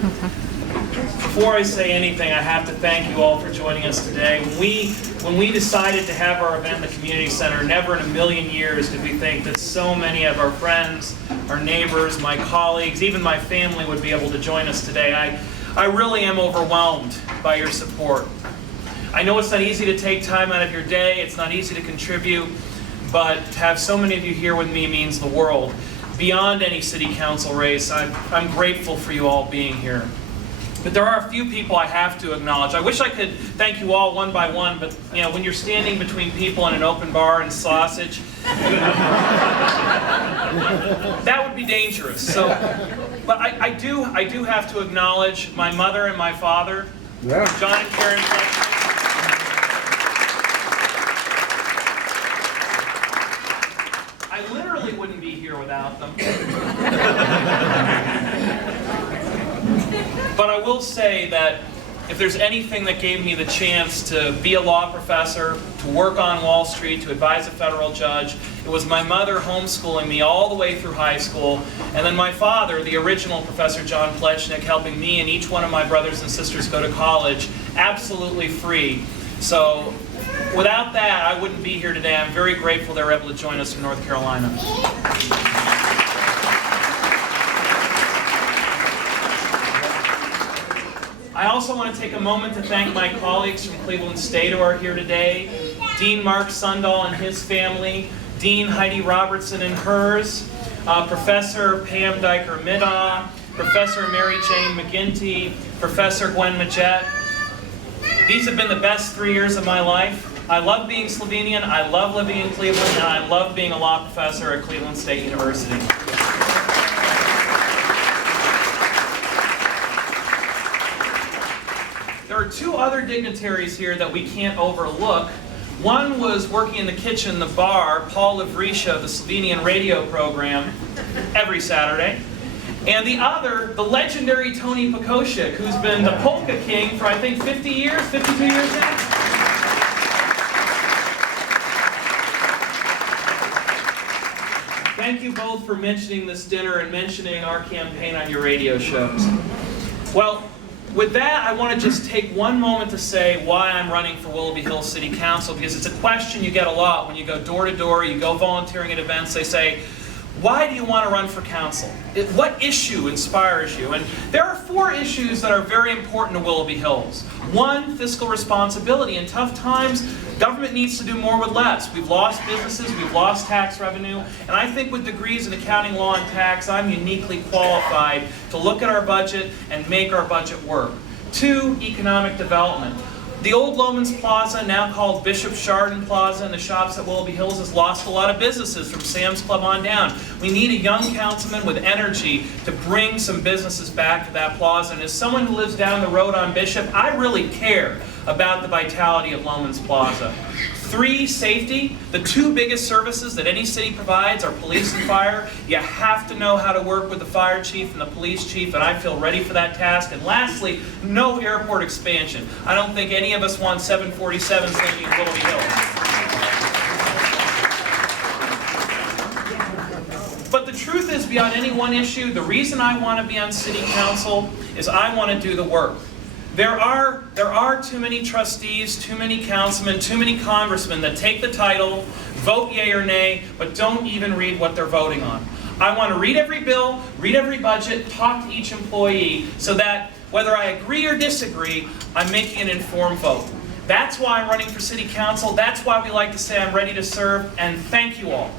Before I say anything, I have to thank you all for joining us today. When we decided to have our event in the community center, never in a million years did we think that so many of our friends, our neighbors, my colleagues, even my family would be able to join us today. I really am overwhelmed by your support. I know it's not easy to take time out of your day, it's not easy to contribute, but to have so many of you here with me means the world. Beyond any city council race, I'm grateful for you all being here. But there are a few people I have to acknowledge. I wish I could thank you all one by one, but you know, when you're standing between people in an open bar and sausage, that would be dangerous. So, but I do have to acknowledge my mother and my father, John and Karen Plecnik. I literally wouldn't be here without them. But I will say that if there's anything that gave me the chance to be a law professor, to work on Wall Street, to advise a federal judge, it was my mother homeschooling me all the way through high school, and then my father, the original Professor John Plecnik, helping me and each one of my brothers and sisters go to college absolutely free. So without that, I wouldn't be here today. I'm very grateful they were able to join us from North Carolina. I also want to take a moment to thank my colleagues from Cleveland State who are here today. Dean Mark Sundahl and his family, Dean Heidi Robertson and hers, Professor Pam Diker-Middaugh, Professor Mary Jane McGinty, Professor Gwen Majette. These have been the best 3 years of my life. I love being Slovenian, I love living in Cleveland, and I love being a law professor at Cleveland State University. There are two other dignitaries here that we can't overlook. One was working in the kitchen, the bar, Paul Livrisha of the Slovenian radio program, every Saturday. And the other, the legendary Tony Pekošek, who's been the polka king for I think 50 years, 52 years now. Thank you both for mentioning this dinner and mentioning our campaign on your radio shows. Well, with that, I want to just take one moment to say why I'm running for Willoughby Hills City Council, because it's a question you get a lot when you go door to door, you go volunteering at events. They say, why do you want to run for council? What issue inspires you? And there are 4 issues that are very important to Willoughby Hills. 1, fiscal responsibility. In tough times, government needs to do more with less. We've lost businesses, we've lost tax revenue, and I think with degrees in accounting, law, and tax, I'm uniquely qualified to look at our budget and make our budget work. 2, economic development. The old Lomans Plaza, now called Bishop Chardon Plaza, and the shops at Willoughby Hills has lost a lot of businesses from Sam's Club on down. We need a young councilman with energy to bring some businesses back to that plaza. And as someone who lives down the road on Bishop, I really care about the vitality of Lomans Plaza. 3, safety. The 2 biggest services that any city provides are police and fire. You have to know how to work with the fire chief and the police chief, and I feel ready for that task. And lastly, no airport expansion. I don't think any of us want 747s living in Willoughby Hills. But the truth is, beyond any one issue, the reason I want to be on city council is I want to do the work. There are too many trustees, too many councilmen, too many congressmen that take the title, vote yay or nay, but don't even read what they're voting on. I want to read every bill, read every budget, talk to each employee, so that whether I agree or disagree, I'm making an informed vote. That's why I'm running for city council. That's why we like to say I'm ready to serve, and thank you all.